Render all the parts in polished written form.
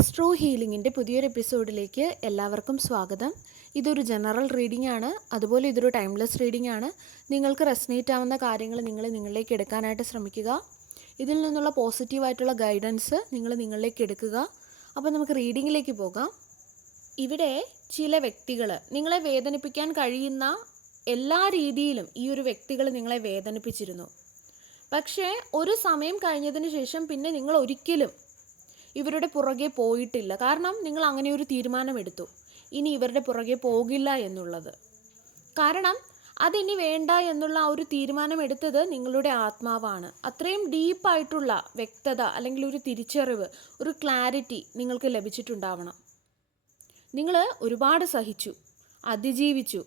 Astro ഹീലിംഗിൻ്റെ പുതിയൊരു എപ്പിസോഡിലേക്ക് എല്ലാവർക്കും സ്വാഗതം. ഇതൊരു ജനറൽ റീഡിംഗ് ആണ്, അതുപോലെ ഇതൊരു ടൈംലെസ് റീഡിംഗ് ആണ്. നിങ്ങൾക്ക് റെസനേറ്റ് ആവുന്ന കാര്യങ്ങൾ നിങ്ങളിലേക്ക് എടുക്കാനായിട്ട് ശ്രമിക്കുക. ഇതിൽ നിന്നുള്ള പോസിറ്റീവായിട്ടുള്ള ഗൈഡൻസ് നിങ്ങളിലേക്ക് എടുക്കുക. അപ്പോൾ നമുക്ക് റീഡിങ്ങിലേക്ക് പോകാം. ഇവിടെ ചില വ്യക്തികൾ നിങ്ങളെ വേദനിപ്പിക്കാൻ കഴിയുന്ന എല്ലാ രീതിയിലും ഈ ഒരു വ്യക്തികൾ നിങ്ങളെ വേദനിപ്പിച്ചിരുന്നു. പക്ഷേ ഒരു സമയം കഴിഞ്ഞതിന് ശേഷം പിന്നെ നിങ്ങൾ ഒരിക്കലും ഇവരുടെ പുറകെ പോയിട്ടില്ല. കാരണം നിങ്ങൾ അങ്ങനെ ഒരു തീരുമാനമെടുത്തു, ഇനി ഇവരുടെ പുറകെ പോകില്ല എന്നുള്ളത്. കാരണം അതിനി വേണ്ട എന്നുള്ള ആ ഒരു തീരുമാനമെടുത്തത് നിങ്ങളുടെ ആത്മാവാണ്. അത്രയും ഡീപ്പായിട്ടുള്ള വ്യക്തത അല്ലെങ്കിൽ ഒരു തിരിച്ചറിവ്, ഒരു ക്ലാരിറ്റി നിങ്ങൾക്ക് ലഭിച്ചിട്ടുണ്ടാവണം. നിങ്ങൾ ഒരുപാട് സഹിച്ചു, അതിജീവിച്ചു.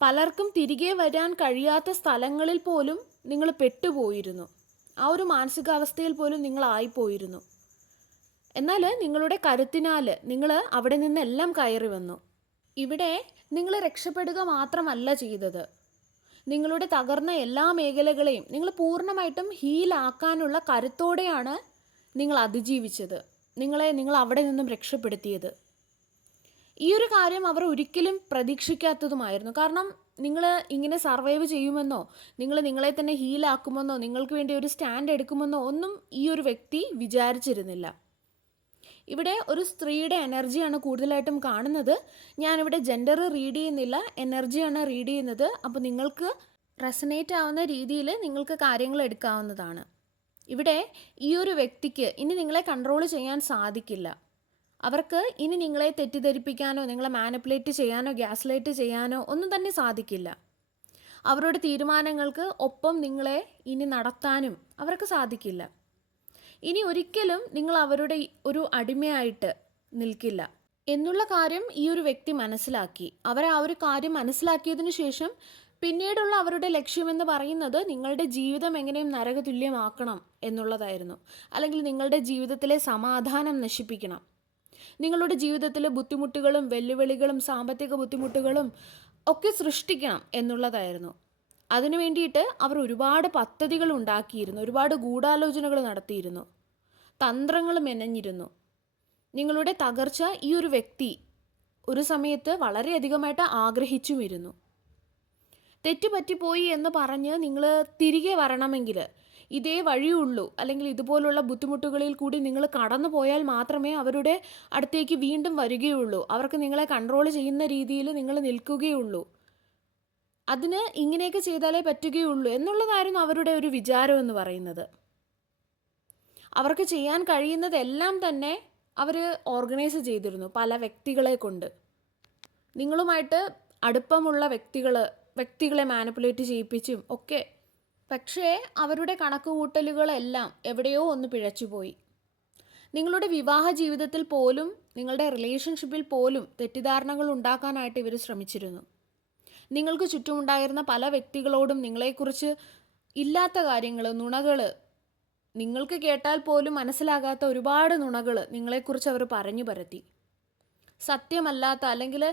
പലർക്കും തിരികെ വരാൻ കഴിയാത്ത സ്ഥലങ്ങളിൽ പോലും നിങ്ങൾ പെട്ടുപോയിരുന്നു. ആ ഒരു മാനസികാവസ്ഥയിൽ പോലും നിങ്ങളായിപ്പോയിരുന്നു. എന്നാൽ നിങ്ങളുടെ കരുത്തിനാൽ നിങ്ങൾ അവിടെ നിന്നെല്ലാം കയറി വന്നു. ഇവിടെ നിങ്ങൾ രക്ഷപ്പെടുക മാത്രമല്ല ചെയ്തത്, നിങ്ങളുടെ തകർന്ന എല്ലാ മേഖലകളെയും നിങ്ങൾ പൂർണ്ണമായിട്ടും ഹീലാക്കാനുള്ള കരുത്തോടെയാണ് നിങ്ങൾ അതിജീവിച്ചത്. നിങ്ങൾ അവിടെ നിന്നും രക്ഷപ്പെടുത്തിയത്. ഈ ഒരു കാര്യം അവർ ഒരിക്കലും പ്രതീക്ഷിക്കാത്തതുമായിരുന്നു. കാരണം നിങ്ങൾ ഇങ്ങനെ സർവൈവ് ചെയ്യുമെന്നോ നിങ്ങളെ തന്നെ ഹീലാക്കുമെന്നോ നിങ്ങൾക്ക് വേണ്ടി ഒരു സ്റ്റാൻഡ് എടുക്കുമെന്നോ ഒന്നും ഈ ഒരു വ്യക്തി വിചാരിച്ചിരുന്നില്ല. ഇവിടെ ഒരു സ്ത്രീയുടെ എനർജിയാണ് കൂടുതലായിട്ടും കാണുന്നത്. ഞാനിവിടെ ജെൻഡർ റീഡ് ചെയ്യുന്നില്ല, എനർജിയാണ് റീഡ് ചെയ്യുന്നത്. അപ്പോൾ നിങ്ങൾക്ക് റെസനേറ്റ് ആവുന്ന രീതിയിൽ നിങ്ങൾക്ക് കാര്യങ്ങൾ എടുക്കാവുന്നതാണ്. ഇവിടെ ഈ ഒരു വ്യക്തിക്ക് ഇനി നിങ്ങളെ കൺട്രോൾ ചെയ്യാൻ സാധിക്കില്ല. അവർക്ക് ഇനി നിങ്ങളെ തെറ്റിദ്ധരിപ്പിക്കാനോ നിങ്ങളെ മാനിപ്പുലേറ്റ് ചെയ്യാനോ ഗ്യാസ്ലൈറ്റ് ചെയ്യാനോ ഒന്നും തന്നെ സാധിക്കില്ല. അവരുടെ തീരുമാനങ്ങൾക്ക് ഒപ്പം നിങ്ങളെ ഇനി നടത്താനും അവർക്ക് സാധിക്കില്ല. ഇനി ഒരിക്കലും നിങ്ങൾ അവരുടെ ഒരു അടിമയായിട്ട് നിൽക്കില്ല എന്നുള്ള കാര്യം ഈ ഒരു വ്യക്തി മനസ്സിലാക്കി. അവർ ആ ഒരു കാര്യം മനസ്സിലാക്കിയതിനു ശേഷം പിന്നീടുള്ള അവരുടെ ലക്ഷ്യമെന്ന് പറയുന്നത് നിങ്ങളുടെ ജീവിതം എങ്ങനെയും നരകതുല്യമാക്കണം എന്നുള്ളതായിരുന്നു. അല്ലെങ്കിൽ നിങ്ങളുടെ ജീവിതത്തിലെ സമാധാനം നശിപ്പിക്കണം, നിങ്ങളുടെ ജീവിതത്തിൽ ബുദ്ധിമുട്ടുകളും വെല്ലുവിളികളും സാമ്പത്തിക ബുദ്ധിമുട്ടുകളും ഒക്കെ സൃഷ്ടിക്കണം എന്നുള്ളതായിരുന്നു. അതിനു വേണ്ടിയിട്ട് അവർ ഒരുപാട് പദ്ധതികൾ ഉണ്ടാക്കിയിരുന്നു, ഒരുപാട് ഗൂഢാലോചനകൾ നടത്തിയിരുന്നു, തന്ത്രങ്ങൾ മെനഞ്ഞിരുന്നു. നിങ്ങളുടെ തകർച്ച ഈ ഒരു വ്യക്തി ഒരു സമയത്ത് വളരെയധികമായിട്ട് ആഗ്രഹിച്ചുമിരുന്നു. തെറ്റുപറ്റിപ്പോയി എന്ന് പറഞ്ഞ് നിങ്ങൾ തിരികെ വരണമെങ്കിൽ ഇതേ വഴിയുള്ളൂ, അല്ലെങ്കിൽ ഇതുപോലുള്ള ബുദ്ധിമുട്ടുകളിൽ കൂടി നിങ്ങൾ കടന്നു പോയാൽ മാത്രമേ അവരുടെ അടുത്തേക്ക് വീണ്ടും വരികയുള്ളൂ. അവർക്ക് നിങ്ങളെ കൺട്രോൾ ചെയ്യുന്ന രീതിയിൽ നിങ്ങൾ നിൽക്കുകയുള്ളൂ. അതിന് ഇങ്ങനെയൊക്കെ ചെയ്താലേ പറ്റുകയുള്ളൂ എന്നുള്ളതായിരുന്നു അവരുടെ ഒരു വിചാരം എന്ന് പറയുന്നത്. അവർക്ക് ചെയ്യാൻ കഴിയുന്നതെല്ലാം തന്നെ അവർ ഓർഗനൈസ് ചെയ്തിരുന്നു പല വ്യക്തികളെ കൊണ്ട്. നിങ്ങളുമായിട്ട് അടുപ്പമുള്ള വ്യക്തികളെ മാനിപ്പുലേറ്റ് ചെയ്യിപ്പിച്ചും ഒക്കെ. പക്ഷേ അവരുടെ കണക്കുകൂട്ടലുകളെല്ലാം എവിടെയോ ഒന്ന് പിഴച്ചുപോയി. നിങ്ങളുടെ വിവാഹ ജീവിതത്തിൽ പോലും നിങ്ങളുടെ റിലേഷൻഷിപ്പിൽ പോലും തെറ്റിദ്ധാരണകൾ ഉണ്ടാക്കാനായിട്ട് ഇവർ ശ്രമിച്ചിരുന്നു. നിങ്ങൾക്ക് ചുറ്റുമുണ്ടായിരുന്ന പല വ്യക്തികളോടും നിങ്ങളെക്കുറിച്ച് ഇല്ലാത്ത കാര്യങ്ങൾ, നുണകൾ, നിങ്ങൾക്ക് കേട്ടാൽ പോലും മനസ്സിലാകാത്ത ഒരുപാട് നുണകൾ നിങ്ങളെക്കുറിച്ച് അവർ പറഞ്ഞു പരത്തി. സത്യമല്ലാത്ത അല്ലെങ്കിൽ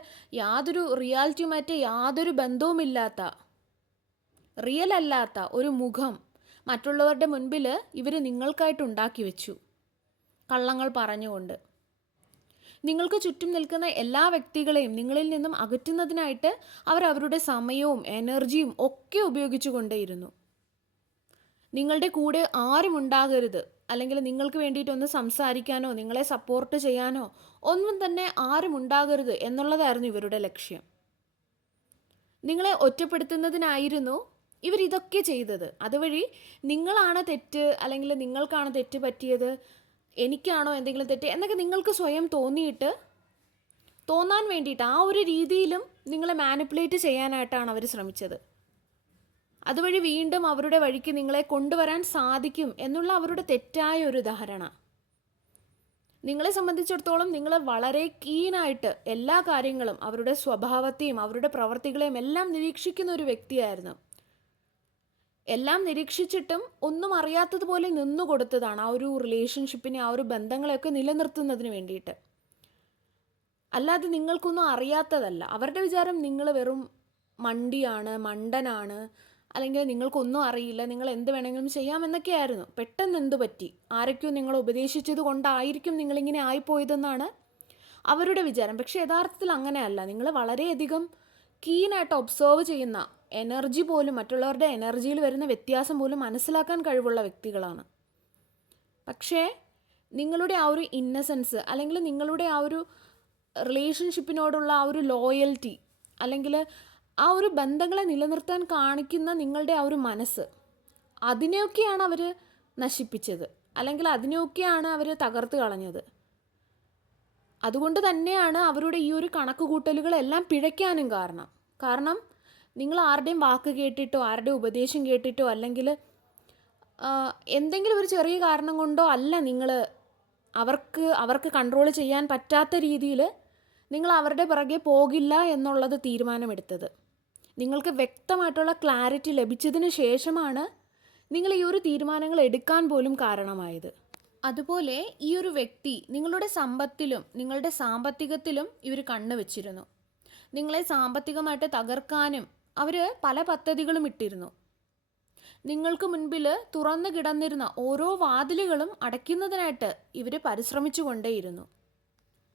യാതൊരു റിയാലിറ്റിയുമായിട്ട് യാതൊരു ബന്ധവുമില്ലാത്ത, റിയൽ അല്ലാത്ത ഒരു മുഖം മറ്റുള്ളവരുടെ മുൻപിൽ ഇവർ നിങ്ങൾക്കായിട്ട് ഉണ്ടാക്കി വെച്ചു, കള്ളങ്ങൾ പറഞ്ഞുകൊണ്ട്. നിങ്ങൾക്ക് ചുറ്റും നിൽക്കുന്ന എല്ലാ വ്യക്തികളെയും നിങ്ങളിൽ നിന്നും അകറ്റുന്നതിനായിട്ട് അവർ അവരുടെ സമയവും എനർജിയും ഒക്കെ ഉപയോഗിച്ചു കൊണ്ടേയിരുന്നു. നിങ്ങളുടെ കൂടെ ആരും ഉണ്ടാകരുത്, അല്ലെങ്കിൽ നിങ്ങൾക്ക് വേണ്ടിയിട്ടൊന്ന് സംസാരിക്കാനോ നിങ്ങളെ സപ്പോർട്ട് ചെയ്യാനോ ഒന്നും തന്നെ ആരും ഉണ്ടാകരുത് എന്നുള്ളതായിരുന്നു ഇവരുടെ ലക്ഷ്യം. നിങ്ങളെ ഒറ്റപ്പെടുത്തുന്നതിനായിരുന്നു ഇവരിതൊക്കെ ചെയ്തത്. അതുവഴി നിങ്ങളാണ് തെറ്റ്, അല്ലെങ്കിൽ നിങ്ങൾക്കാണ് തെറ്റ് പറ്റിയത്, എനിക്കാണോ എന്തെങ്കിലും തെറ്റ് എന്നൊക്കെ നിങ്ങൾക്ക് സ്വയം തോന്നാൻ വേണ്ടിയിട്ട് ആ ഒരു രീതിയിലും നിങ്ങളെ മാനിപ്പുലേറ്റ് ചെയ്യാനായിട്ടാണ് അവർ ശ്രമിച്ചത്. അതുവഴി വീണ്ടും അവരുടെ വഴിക്ക് നിങ്ങളെ കൊണ്ടുവരാൻ സാധിക്കും എന്നുള്ള അവരുടെ തെറ്റായ ഒരു ധാരണ. നിങ്ങളെ സംബന്ധിച്ചിടത്തോളം നിങ്ങൾ വളരെ കീനായിട്ട് എല്ലാ കാര്യങ്ങളും, അവരുടെ സ്വഭാവത്തെയും അവരുടെ പ്രവർത്തികളെയും എല്ലാം നിരീക്ഷിക്കുന്ന ഒരു വ്യക്തിയായിരുന്നു. എല്ലാം നിരീക്ഷിച്ചിട്ടും ഒന്നും അറിയാത്തതുപോലെ നിന്നു കൊടുത്തതാണ് ആ ഒരു റിലേഷൻഷിപ്പിനെ, ആ ഒരു ബന്ധങ്ങളെയൊക്കെ നിലനിർത്തുന്നതിന് വേണ്ടിയിട്ട്. അല്ലാതെ നിങ്ങൾക്കൊന്നും അറിയാത്തതല്ല. അവരുടെ വിചാരം നിങ്ങൾ വെറും മണ്ടിയാണ്, മണ്ടനാണ്, അല്ലെങ്കിൽ നിങ്ങൾക്കൊന്നും അറിയില്ല, നിങ്ങൾ എന്ത് വേണമെങ്കിലും ചെയ്യാമെന്നൊക്കെയായിരുന്നു. പെട്ടെന്ന് എന്ത് പറ്റി, ആരൊക്കെയോ നിങ്ങൾ ഉപദേശിച്ചത് കൊണ്ടായിരിക്കും നിങ്ങളിങ്ങനെ ആയിപ്പോയതെന്നാണ് അവരുടെ വിചാരം. പക്ഷേ യഥാർത്ഥത്തിൽ അങ്ങനെയല്ല. നിങ്ങൾ വളരെയധികം കീനായിട്ട് ഒബ്സേർവ് ചെയ്യുന്ന, എനർജി പോലും, മറ്റുള്ളവരുടെ എനർജിയിൽ വരുന്ന വ്യത്യാസം പോലും മനസ്സിലാക്കാൻ കഴിവുള്ള വ്യക്തികളാണ്. പക്ഷേ നിങ്ങളുടെ ആ ഒരു ഇന്നസെൻസ്, അല്ലെങ്കിൽ നിങ്ങളുടെ ആ ഒരു റിലേഷൻഷിപ്പിനോടുള്ള ആ ഒരു ലോയൽറ്റി, അല്ലെങ്കിൽ ആ ഒരു ബന്ധങ്ങളെ നിലനിർത്താൻ കാണിക്കുന്ന നിങ്ങളുടെ ആ ഒരു മനസ്സ്, അതിനെയൊക്കെയാണ് അവർ നശിപ്പിച്ചത്, അല്ലെങ്കിൽ അതിനെയൊക്കെയാണ് അവർ തകർത്ത് കളഞ്ഞത്. അതുകൊണ്ട് തന്നെയാണ് അവരുടെ ഈ ഒരു കണക്കുകൂട്ടലുകളെല്ലാം പിഴയ്ക്കാനും കാരണം നിങ്ങൾ ആരുടെയും വാക്ക് കേട്ടിട്ടോ ആരുടെയും ഉപദേശം കേട്ടിട്ടോ അല്ലെങ്കിൽ എന്തെങ്കിലും ഒരു ചെറിയ കാരണം കൊണ്ടോ അല്ല നിങ്ങൾ അവർക്ക് കൺട്രോൾ ചെയ്യാൻ പറ്റാത്ത രീതിയിൽ നിങ്ങൾ അവരുടെ പിറകെ പോകില്ല എന്നുള്ളത് തീരുമാനമെടുത്തത്. നിങ്ങൾക്ക് വ്യക്തമായിട്ടുള്ള ക്ലാരിറ്റി ലഭിച്ചതിന് ശേഷമാണ് നിങ്ങൾ ഈ ഒരു തീരുമാനങ്ങൾ എടുക്കാൻ പോലും കാരണമായത്. അതുപോലെ ഈ ഒരു വ്യക്തി നിങ്ങളുടെ സമ്പത്തിലും നിങ്ങളുടെ സാമ്പത്തികത്തിലും ഇവർ കണ്ണുവെച്ചിരുന്നു. നിങ്ങളെ സാമ്പത്തികമായിട്ട് തകർക്കാനും അവർ പല പദ്ധതികളും ഇട്ടിരുന്നു. നിങ്ങൾക്ക് മുൻപിൽ തുറന്നു കിടന്നിരുന്ന ഓരോ വാതിലുകളും അടയ്ക്കുന്നതിനായിട്ട് ഇവർ പരിശ്രമിച്ചു കൊണ്ടേയിരുന്നു.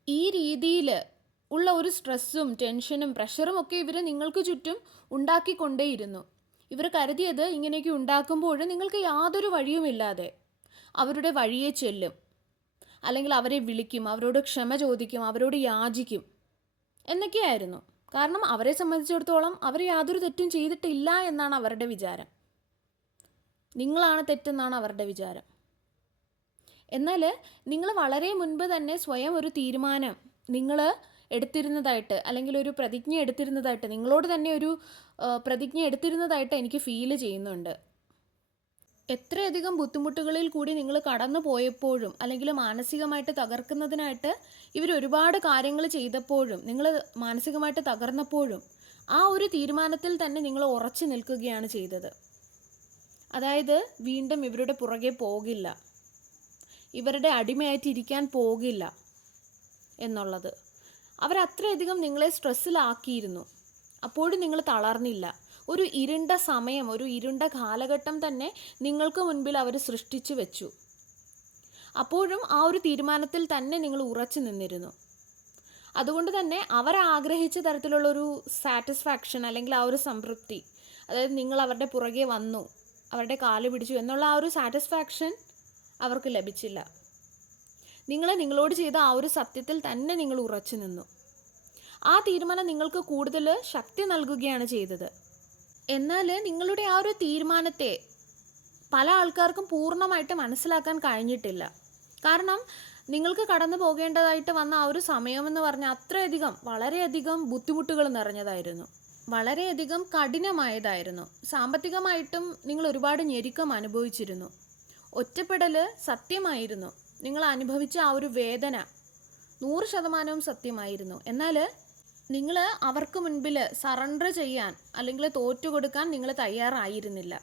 ഈ രീതിയിൽ ഉള്ള ഒരു സ്ട്രെസ്സും ടെൻഷനും പ്രഷറും ഒക്കെ ഇവർ നിങ്ങൾക്ക് ചുറ്റും ഉണ്ടാക്കിക്കൊണ്ടേയിരുന്നു. ഇവർ കരുതിയത് ഇങ്ങനെയൊക്കെ ഉണ്ടാക്കുമ്പോൾ നിങ്ങൾക്ക് യാതൊരു വഴിയുമില്ലാതെ അവരുടെ വഴിയെ ചെല്ലും, അല്ലെങ്കിൽ അവരെ വിളിക്കും, അവരോട് ക്ഷമ ചോദിക്കും, അവരോട് യാചിക്കും എന്നൊക്കെയായിരുന്നു. കാരണം അവരെ സംബന്ധിച്ചിടത്തോളം അവർ യാതൊരു തെറ്റും ചെയ്തിട്ടില്ല എന്നാണ് അവരുടെ വിചാരം. നിങ്ങളാണ് തെറ്റെന്നാണ് അവരുടെ വിചാരം. എന്നാൽ നിങ്ങൾ വളരെ മുൻപ് തന്നെ സ്വയം ഒരു തീരുമാനം നിങ്ങൾ എടുത്തിരുന്നതായിട്ട്, അല്ലെങ്കിൽ ഒരു പ്രതിജ്ഞ എടുത്തിരുന്നതായിട്ട്, നിങ്ങളോട് തന്നെ ഒരു പ്രതിജ്ഞ എടുത്തിരുന്നതായിട്ട് എനിക്ക് ഫീൽ ചെയ്യുന്നുണ്ട്. എത്രയധികം ബുദ്ധിമുട്ടുകളിൽ കൂടി നിങ്ങൾ കടന്നു പോയപ്പോഴും, അല്ലെങ്കിൽ മാനസികമായിട്ട് തകർക്കുന്നതിനായിട്ട് ഇവർ ഒരുപാട് കാര്യങ്ങൾ ചെയ്തപ്പോഴും, നിങ്ങൾ മാനസികമായിട്ട് തകർന്നപ്പോഴും ആ ഒരു തീരുമാനത്തിൽ തന്നെ നിങ്ങൾ ഉറച്ചു നിൽക്കുകയാണ് ചെയ്തത്. അതായത് വീണ്ടും ഇവരുടെ പുറകെ പോകില്ല, ഇവരുടെ അടിമയായിട്ടിരിക്കാൻ പോകില്ല എന്നുള്ളത്. അവരത്രയധികം നിങ്ങളെ സ്ട്രെസ്സിലാക്കിയിരുന്നു. അപ്പോഴും നിങ്ങൾ തളർന്നില്ല. ഒരു ഇരുണ്ട സമയം, ഒരു ഇരുണ്ട കാലഘട്ടം തന്നെ നിങ്ങൾക്ക് മുൻപിൽ അവർ സൃഷ്ടിച്ചു വെച്ചു. അപ്പോഴും ആ ഒരു തീരുമാനത്തിൽ തന്നെ നിങ്ങൾ ഉറച്ചു നിന്നിരുന്നു. അതുകൊണ്ട് തന്നെ അവരാഗ്രഹിച്ച തരത്തിലുള്ളൊരു സാറ്റിസ്ഫാക്ഷൻ, അല്ലെങ്കിൽ ആ ഒരു സംതൃപ്തി, അതായത് നിങ്ങൾ അവരുടെ പുറകെ വന്നു, അവരുടെ കാല് പിടിച്ചു എന്നുള്ള ആ ഒരു സാറ്റിസ്ഫാക്ഷൻ അവർക്ക് ലഭിച്ചില്ല. നിങ്ങളോട് ചെയ്ത ആ ഒരു സത്യത്തിൽ തന്നെ നിങ്ങൾ ഉറച്ചു നിന്നു. ആ തീരുമാനം നിങ്ങൾക്ക് കൂടുതൽ ശക്തി നൽകുകയാണ് ചെയ്തത്. എന്നാൽ നിങ്ങളുടെ ആ ഒരു തീരുമാനത്തെ പല ആൾക്കാർക്കും പൂർണ്ണമായിട്ട് മനസ്സിലാക്കാൻ കഴിഞ്ഞിട്ടില്ല. കാരണം നിങ്ങൾക്ക് കടന്നു പോകേണ്ടതായിട്ട് വന്ന ആ ഒരു സമയമെന്ന് പറഞ്ഞാൽ അത്രയധികം, വളരെയധികം ബുദ്ധിമുട്ടുകൾ നിറഞ്ഞതായിരുന്നു, വളരെയധികം കഠിനമായതായിരുന്നു. സാമ്പത്തികമായിട്ടും നിങ്ങൾ ഒരുപാട് ഞെരുക്കം അനുഭവിച്ചിരുന്നു. ഒറ്റപ്പെടൽ സത്യമായിരുന്നു. നിങ്ങൾ അനുഭവിച്ച ആ ഒരു വേദന 100% സത്യമായിരുന്നു. എന്നാൽ നിങ്ങൾ അവർക്ക് മുൻപിൽ സറണ്ടർ ചെയ്യാൻ, അല്ലെങ്കിൽ തോറ്റുകൊടുക്കാൻ നിങ്ങൾ തയ്യാറായിരുന്നില്ല.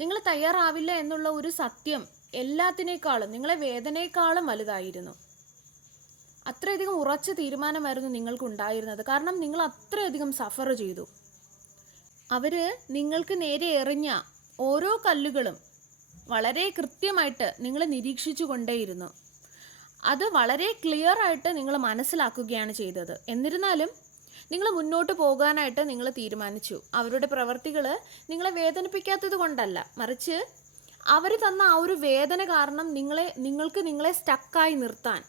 നിങ്ങൾ തയ്യാറാവില്ല എന്നുള്ള ഒരു സത്യം എല്ലാത്തിനേക്കാളും, നിങ്ങളെ വേദനയേക്കാളും വലുതായിരുന്നു. അത്രയധികം ഉറച്ച തീരുമാനമായിരുന്നു നിങ്ങൾക്കുണ്ടായിരുന്നത്. കാരണം നിങ്ങൾ അത്രയധികം സഫർ ചെയ്തു. അവർ നിങ്ങൾക്ക് നേരെ എറിഞ്ഞ ഓരോ കല്ലുകളും വളരെ കൃത്യമായിട്ട് നിങ്ങൾ നിരീക്ഷിച്ചു കൊണ്ടേയിരുന്നു. അത് വളരെ ക്ലിയർ ആയിട്ട് നിങ്ങൾ മനസ്സിലാക്കുകയാണ് ചെയ്തത്. എന്നിരുന്നാലും നിങ്ങൾ മുന്നോട്ട് പോകാനായിട്ട് നിങ്ങൾ തീരുമാനിച്ചു. അവരുടെ പ്രവർത്തികൾ നിങ്ങളെ വേദനിപ്പിക്കാത്തത് കൊണ്ടല്ല, മറിച്ച് അവർ തന്ന ആ ഒരു വേദന കാരണം നിങ്ങൾക്ക് നിങ്ങളെ സ്റ്റക്കായി നിർത്താൻ,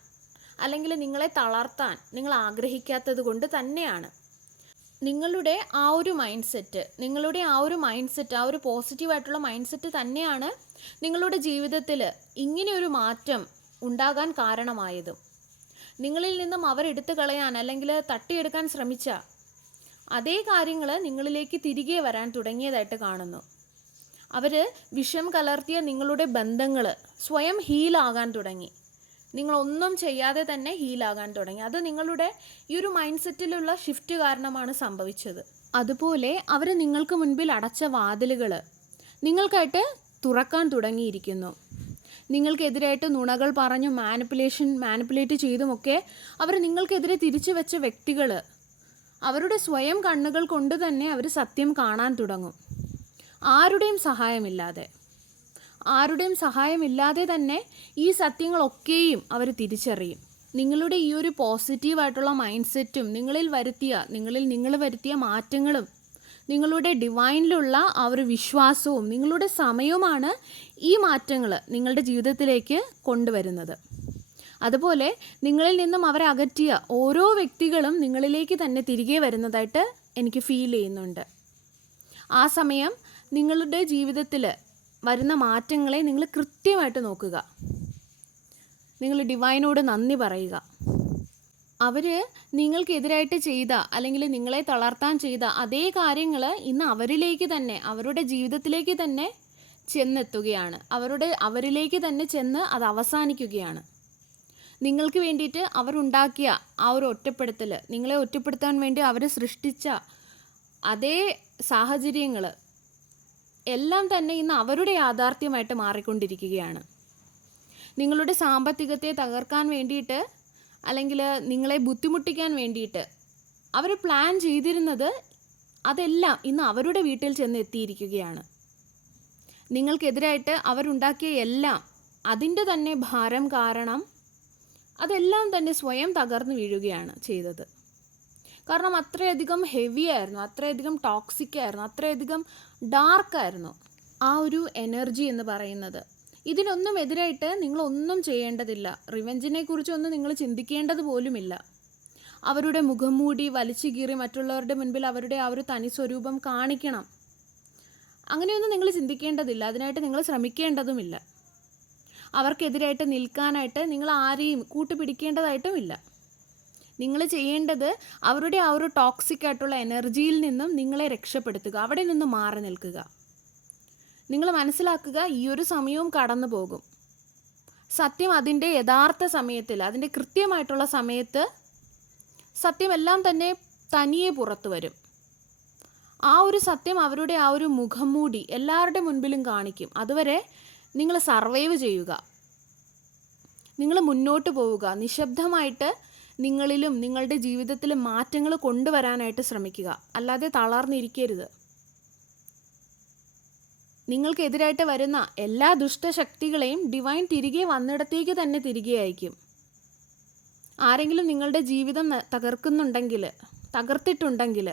അല്ലെങ്കിൽ നിങ്ങളെ തളർത്താൻ നിങ്ങൾ ആഗ്രഹിക്കാത്തത് കൊണ്ട് തന്നെയാണ്. നിങ്ങളുടെ ആ ഒരു മൈൻഡ് സെറ്റ്, ആ ഒരു പോസിറ്റീവായിട്ടുള്ള മൈൻഡ് സെറ്റ് തന്നെയാണ് നിങ്ങളുടെ ജീവിതത്തിൽ ഇങ്ങനെയൊരു മാറ്റം ഉണ്ടാകാൻ കാരണമായതും. നിങ്ങളിൽ നിന്നും അവരെടുത്തു കളയാൻ, അല്ലെങ്കിൽ തട്ടിയെടുക്കാൻ ശ്രമിച്ച അതേ കാര്യങ്ങൾ നിങ്ങളിലേക്ക് തിരികെ വരാൻ തുടങ്ങിയതായിട്ട് കാണുന്നു. അവർ വിഷം കലർത്തിയ നിങ്ങളുടെ ബന്ധങ്ങൾ സ്വയം ഹീലാകാൻ തുടങ്ങി. നിങ്ങളൊന്നും ചെയ്യാതെ തന്നെ ഹീലാകാൻ തുടങ്ങി. അത് നിങ്ങളുടെ ഈ ഒരു മൈൻഡ് സെറ്റിലുള്ള ഷിഫ്റ്റ് കാരണമാണ് സംഭവിച്ചത്. അതുപോലെ അവർ നിങ്ങൾക്ക് മുൻപിൽ അടച്ച വാതിലുകൾ നിങ്ങൾക്കായിട്ട് തുറക്കാൻ തുടങ്ങിയിരിക്കുന്നു. നിങ്ങൾക്കെതിരായിട്ട് നുണകൾ പറഞ്ഞു മാനിപ്പുലേറ്റ് ചെയ്തുമൊക്കെ അവർ നിങ്ങൾക്കെതിരെ തിരിച്ചു വെച്ച വ്യക്തികൾ അവരുടെ സ്വയം കണ്ണുകൾ കൊണ്ട് തന്നെ അവർ സത്യം കാണാൻ തുടങ്ങും. ആരുടെയും സഹായമില്ലാതെ തന്നെ ഈ സത്യങ്ങളൊക്കെയും അവർ തിരിച്ചറിയും. നിങ്ങളുടെ ഈ ഒരു പോസിറ്റീവായിട്ടുള്ള മൈൻഡ് സെറ്റും നിങ്ങൾ വരുത്തിയ മാറ്റങ്ങളും നിങ്ങളുടെ ഡിവൈനിലുള്ള ആ ഒരു വിശ്വാസവും നിങ്ങളുടെ സമയവുമാണ് ഈ മാറ്റങ്ങൾ നിങ്ങളുടെ ജീവിതത്തിലേക്ക് കൊണ്ടുവരുന്നത്. അതുപോലെ നിങ്ങളിൽ നിന്നും അവരെ അകറ്റിയ ഓരോ വ്യക്തികളും നിങ്ങളിലേക്ക് തന്നെ തിരികെ വരുന്നതായിട്ട് എനിക്ക് ഫീൽ ചെയ്യുന്നുണ്ട്. ആ സമയം നിങ്ങളുടെ ജീവിതത്തിൽ വരുന്ന മാറ്റങ്ങളെ നിങ്ങൾ കൃത്യമായിട്ട് നോക്കുക. നിങ്ങൾ ഡിവൈനോട് നന്ദി പറയുക. അവർ നിങ്ങൾക്കെതിരായിട്ട് ചെയ്ത അല്ലെങ്കിൽ നിങ്ങളെ തളർത്താൻ ചെയ്ത അതേ കാര്യങ്ങൾ ഇന്ന് അവരിലേക്ക് തന്നെ, അവരുടെ ജീവിതത്തിലേക്ക് തന്നെ ചെന്നെത്തുകയാണ്. അവരിലേക്ക് തന്നെ ചെന്ന് അത് അവസാനിക്കുകയാണ്. നിങ്ങൾക്ക് വേണ്ടിയിട്ട് അവരുണ്ടാക്കിയ ആ ഒരു ഒറ്റപ്പെടുത്തൽ, നിങ്ങളെ ഒറ്റപ്പെടുത്താൻ വേണ്ടി അവർ സൃഷ്ടിച്ച അതേ സാഹചര്യങ്ങൾ എല്ലാം തന്നെ ഇന്ന് അവരുടെ യാഥാർത്ഥ്യമായിട്ട് മാറിക്കൊണ്ടിരിക്കുകയാണ്. നിങ്ങളുടെ സാമ്പത്തികത്തെ തകർക്കാൻ വേണ്ടിയിട്ട് അല്ലെങ്കിൽ നിങ്ങളെ ബുദ്ധിമുട്ടിക്കാൻ വേണ്ടിയിട്ട് അവർ പ്ലാൻ ചെയ്തിരുന്നത് അതെല്ലാം ഇന്ന് അവരുടെ വീട്ടിൽ ചെന്ന് എത്തിയിരിക്കുകയാണ്. നിങ്ങൾക്കെതിരായിട്ട് അവരുണ്ടാക്കിയ എല്ലാം, അതിൻ്റെ തന്നെ ഭാരം കാരണം അതെല്ലാം തന്നെ സ്വയം തകർന്നു വീഴുകയാണ് ചെയ്തത്. കാരണം അത്രയധികം ഹെവി ആയിരുന്നു, അത്രയധികം ടോക്സിക് ആയിരുന്നു, അത്രയധികം ഡാർക്കായിരുന്നു ആ ഒരു എനർജി എന്ന് പറയുന്നത്. ഇതിനൊന്നും എതിരായിട്ട് നിങ്ങളൊന്നും ചെയ്യേണ്ടതില്ല. റിവെഞ്ചിനെ കുറിച്ചൊന്നും നിങ്ങൾ ചിന്തിക്കേണ്ടത് പോലുമില്ല. അവരുടെ മുഖം മൂടി വലിച്ചു കീറി മറ്റുള്ളവരുടെ മുൻപിൽ അവരുടെ ആ ഒരു തനി സ്വരൂപം കാണിക്കണം, അങ്ങനെയൊന്നും നിങ്ങൾ ചിന്തിക്കേണ്ടതില്ല. അതിനായിട്ട് നിങ്ങൾ ശ്രമിക്കേണ്ടതുമില്ല. അവർക്കെതിരായിട്ട് നിൽക്കാനായിട്ട് നിങ്ങൾ ആരെയും കൂട്ടുപിടിക്കേണ്ടതായിട്ടുമില്ല. നിങ്ങൾ ചെയ്യേണ്ടത് അവരുടെ ആ ഒരു ടോക്സിക് ആയിട്ടുള്ള എനർജിയിൽ നിന്നും നിങ്ങളെ രക്ഷപ്പെടുത്തുക, അവിടെ നിന്ന് മാറി നിൽക്കുക. നിങ്ങൾ മനസ്സിലാക്കുക, ഈ ഒരു സമയവും കടന്നു പോകും. സത്യം അതിൻ്റെ യഥാർത്ഥ സമയത്തിൽ, അതിൻ്റെ കൃത്യമായിട്ടുള്ള സമയത്ത് സത്യമെല്ലാം തന്നെ തനിയെ പുറത്തു വരും. ആ ഒരു സത്യം അവരുടെ ആ ഒരു മുഖം മൂടി എല്ലാവരുടെ മുൻപിലും കാണിക്കും. അതുവരെ നിങ്ങൾ സർവൈവ് ചെയ്യുക, നിങ്ങൾ മുന്നോട്ട് പോവുക, നിശബ്ദമായിട്ട് നിങ്ങളിലും നിങ്ങളുടെ ജീവിതത്തിലും മാറ്റങ്ങൾ കൊണ്ടുവരാനായിട്ട് ശ്രമിക്കുക. അല്ലാതെ തളർന്നിരിക്കരുത്. നിങ്ങൾക്കെതിരായിട്ട് വരുന്ന എല്ലാ ദുഷ്ടശക്തികളെയും ഡിവൈൻ തിരികെ വന്നിടത്തേക്ക് തന്നെ തിരികെ അയക്കും. ആരെങ്കിലും നിങ്ങളുടെ ജീവിതം തകർത്തിട്ടുണ്ടെങ്കിൽ,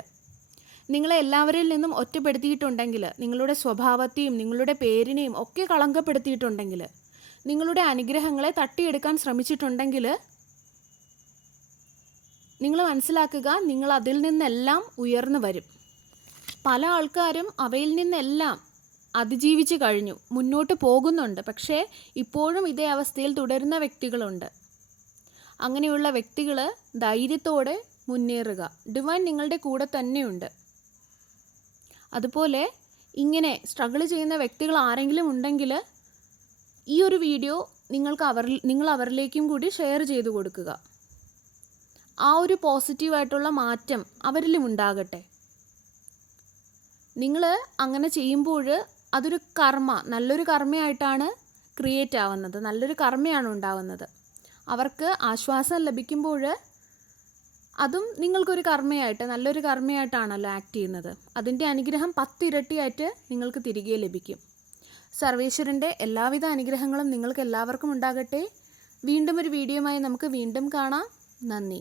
നിങ്ങളെ എല്ലാവരിൽ നിന്നും ഒറ്റപ്പെടുത്തിയിട്ടുണ്ടെങ്കിൽ, നിങ്ങളുടെ സ്വഭാവത്തെയും നിങ്ങളുടെ പേരിനെയും ഒക്കെ കളങ്കപ്പെടുത്തിയിട്ടുണ്ടെങ്കിൽ, നിങ്ങളുടെ അനുഗ്രഹങ്ങളെ തട്ടിയെടുക്കാൻ ശ്രമിച്ചിട്ടുണ്ടെങ്കിൽ, നിങ്ങൾ മനസ്സിലാക്കുക, നിങ്ങൾ അതിൽ നിന്നെല്ലാം ഉയർന്നു വരും. പല ആൾക്കാരും അവയിൽ നിന്നെല്ലാം അതിജീവിച്ച് കഴിഞ്ഞു, മുന്നോട്ട് പോകുന്നുണ്ട്. പക്ഷേ ഇപ്പോഴും ഇതേ അവസ്ഥയിൽ തുടരുന്ന വ്യക്തികളുണ്ട്. അങ്ങനെയുള്ള വ്യക്തികൾ ധൈര്യത്തോടെ മുന്നേറുക. ഡിവൈൻ നിങ്ങളുടെ കൂടെ തന്നെയുണ്ട്. അതുപോലെ ഇങ്ങനെ സ്ട്രഗിൾ ചെയ്യുന്ന വ്യക്തികൾ ആരെങ്കിലും ഉണ്ടെങ്കിൽ ഈ ഒരു വീഡിയോ നിങ്ങൾ അവരിലേക്കും കൂടി ഷെയർ ചെയ്ത് കൊടുക്കുക. ആ ഒരു പോസിറ്റീവായിട്ടുള്ള മാറ്റം അവരിലും ഉണ്ടാകട്ടെ. നിങ്ങൾ അങ്ങനെ ചെയ്യുമ്പോൾ അതൊരു നല്ലൊരു കർമ്മയായിട്ടാണ് ക്രിയേറ്റ് ആവുന്നത്, നല്ലൊരു കർമ്മയാണ് ഉണ്ടാവുന്നത്. അവർക്ക് ആശ്വാസം ലഭിക്കുമ്പോൾ അതും നിങ്ങൾക്കൊരു കർമ്മയായിട്ട്, നല്ലൊരു കർമ്മയായിട്ടാണല്ലോ ആക്ട് ചെയ്യുന്നത്. അതിൻ്റെ അനുഗ്രഹം 10 ഇരട്ടിയായിട്ട് നിങ്ങൾക്ക് തിരികെ ലഭിക്കും. സർവേശ്വരൻ്റെ എല്ലാവിധ അനുഗ്രഹങ്ങളും നിങ്ങൾക്ക് എല്ലാവർക്കും ഉണ്ടാകട്ടെ. വീണ്ടും ഒരു വീഡിയോയുമായി നമുക്ക് വീണ്ടും കാണാം. നന്ദി.